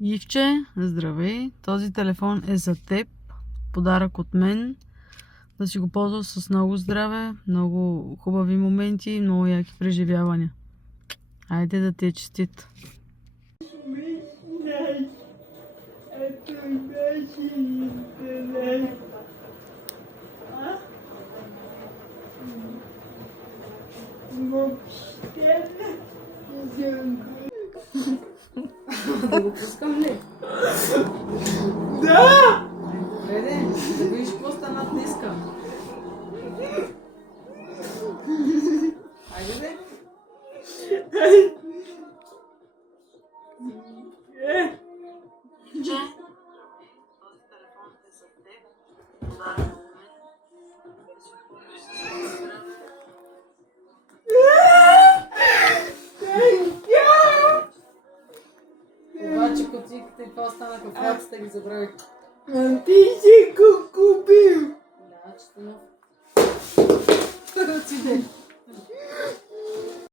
Ивче, здравей! Този телефон е за теб. Подарък от мен. Да си го ползваш с много здраве, много хубави моменти и много яки преживявания. Айде да ти е честит! Да го пускам ли? Да! Добре, да видиш какво стана днеска. Айде де. Че? Този телефон е за теб. Подарък от мен. Да си го ползваш с много здраве. Обаче котиките, какво стана? Какво сте ги забравих? Ти си го купил! Да, че сте нов. Отиде.